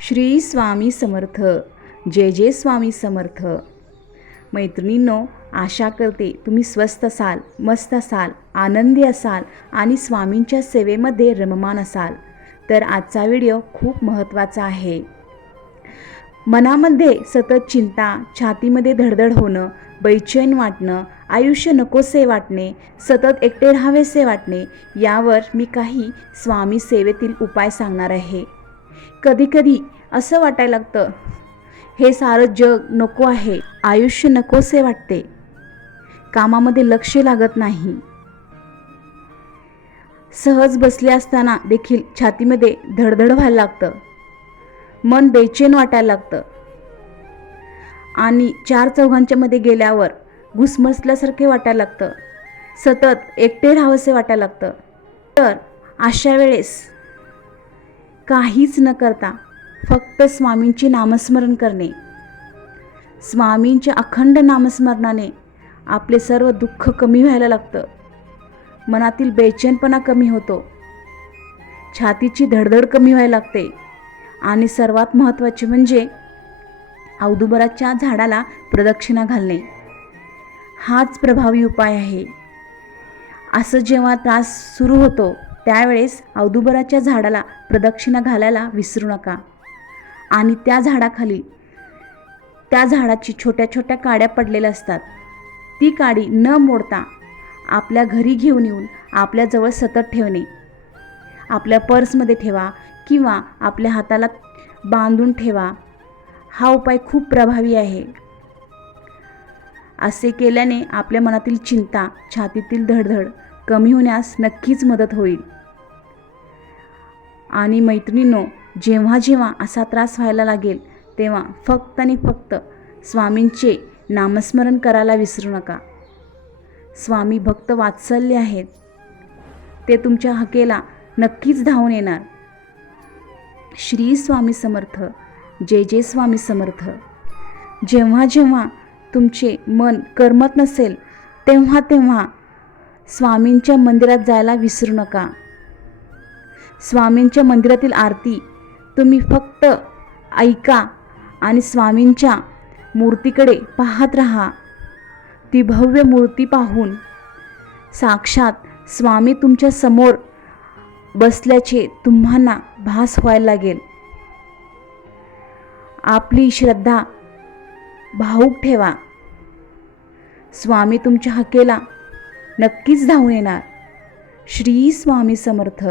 श्री स्वामी समर्थ. जय जय स्वामी समर्थ. मैत्रिणींनो आशा करते तुम्ही स्वस्त असाल मस्त असाल आनंदी असाल आणि स्वामींच्या सेवेमध्ये रममान असाल. तर आजचा व्हिडिओ खूप महत्त्वाचा आहे. मनामध्ये सतत चिंता छातीमध्ये धडधड होणं बैचैन वाटणं आयुष्य नकोसे वाटणे सतत एकटे राहावेसे वाटणे यावर मी काही स्वामी सेवेतील उपाय सांगणार आहे. कधीकधी असं वाटायला लागतं हे सारं जग नको आहे आयुष्य नकोसे वाटते. कामामध्ये लक्ष लागत नाही. सहज बसले असताना देखील छातीमध्ये धडधड व्हायला लागतं. मन बेचेन वाटायला लागतं. आणि चार चौघांच्या मध्ये गेल्यावर घुसमसल्यासारखे वाटायला लागतं. सतत एकटे राहावसे वाटायला लागतं. तर अशा वेळेस काहीच न करता फक्त स्वामींचे नामस्मरण करणे. स्वामींच्या अखंड नामस्मरणाने आपले सर्व दुःख कमी व्हायला लागतं. मनातील बेचैनपणा कमी होतो. छातीची धडधड कमी व्हायला लागते. आणि सर्वात महत्त्वाचे म्हणजे औदुबराच्या झाडाला प्रदक्षिणा घालणे. हाच प्रभावी उपाय आहे. असं जेव्हा त्रास सुरू होतो त्यावेळेस औदुबराच्या झाडाला प्रदक्षिणा घालायला विसरू नका. आणि त्या झाडाखाली त्या झाडाची छोट्या छोट्या काड्या पडलेल्या असतात. ती काडी न मोडता आपल्या घरी घेऊन येऊन आपल्याजवळ सतत ठेवणे. आपल्या पर्समध्ये ठेवा किंवा आपल्या हाताला बांधून ठेवा. हा उपाय खूप प्रभावी आहे. असे केल्याने आपल्या मनातील चिंता छातीतील धडधड कमी होण्यास नक्कीच मदत होईल. आणि मैत्रिणींनो जेव्हा जेव्हा असा त्रास व्हायला लागेल तेव्हा फक्त आणि फक्त स्वामींचे नामस्मरण करायला विसरू नका. स्वामी भक्त वात्सल्य आहेत. ते तुमच्या हकेला नक्कीच धावून येणार. श्री स्वामी समर्थ जय जय स्वामी समर्थ. जेव्हा जेव्हा तुमचे मन करमत नसेल तेव्हा तेव्हा स्वामींच्या मंदिरात जायला विसरू नका. स्वामींच्या मंदिरातील आरती तुम्ही फक्त ऐका आणि स्वामींच्या मूर्तीकडे पाहत राहा. ती भव्य मूर्ती पाहून साक्षात स्वामी तुमच्यासमोर बसल्याचे तुम्हाला भास व्हायला लागेल. आपली श्रद्धा भाऊक ठेवा. स्वामी तुमच्या हकेला नक्कीच धावून येणार. श्री स्वामी समर्थ.